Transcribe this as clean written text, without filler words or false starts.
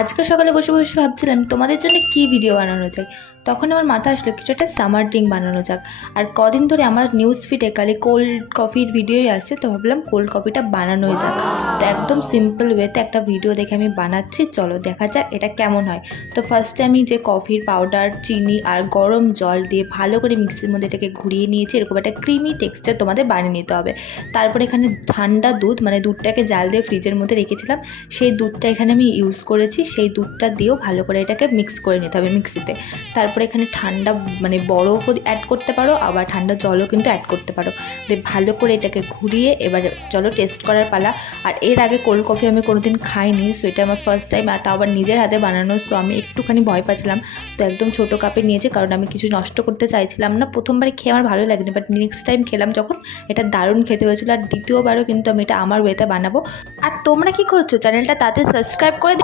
আজকে সকালে বসে বসে ভাবছিলাম তোমাদের জন্য কি ভিডিও বানানো যায়। তখন আমার মাথা আসলো কিছু একটা সামার ড্রিঙ্ক বানানো যাক। আর কদিন ধরে আমার নিউজ ফিডে খালি কোল্ড কফির ভিডিওই আসছে, তো ভাবলাম কোল্ড কফিটা বানানোই যাক। তো একদম সিম্পল ওয়েতে একটা ভিডিও দেখে আমি বানাচ্ছি, চলো দেখা যাক এটা কেমন হয়। তো ফার্স্টে আমি যে কফির পাউডার, চিনি আর গরম জল দিয়ে ভালো করে মিক্সির মধ্যে এটাকে ঘুরিয়ে নিয়েছি। এরকম একটা ক্রিমি টেক্সচার তোমাদের বানিয়ে নিতে হবে। তারপর এখানে ঠান্ডা দুধ, মানে দুধটাকে জাল দিয়ে ফ্রিজের মধ্যে রেখেছিলাম, সেই দুধটা এখানে আমি ইউজ করেছি। সেই দুধটা দিয়েও ভালো করে এটাকে মিক্স করে নিতে হবে মিক্সিতে। তারপরে এখানে ঠান্ডা মানে বরফও অ্যাড করতে পারো, আবার ঠান্ডা জলও কিন্তু অ্যাড করতে পারো। দিয়ে ভালো করে এটাকে ঘুরিয়ে এবার চলো টেস্ট করার পালা। আর এর আগে কোল্ড কফি আমি কোনোদিন খাইনি, সো এটা আমার ফার্স্ট টাইম, আর তাও আবার নিজের হাতে বানানো। সো আমি একটুখানি ভয় পাচ্ছিলাম, তো একদম ছোটো কাপে নিয়েছি, কারণ আমি কিছু নষ্ট করতে চাইছিলাম না। প্রথমবারে খেয়ে আমার ভালো লাগেনি, বাট নেক্সট টাইম খেলাম যখন, এটা দারুণ খেতে হয়েছিল। আর দ্বিতীয়বারও কিন্তু আমি এটা আমার ওয়েতে বানাবো। আর তোমরা কি করছো, চ্যানেলটা তাতে সাবস্ক্রাইব করে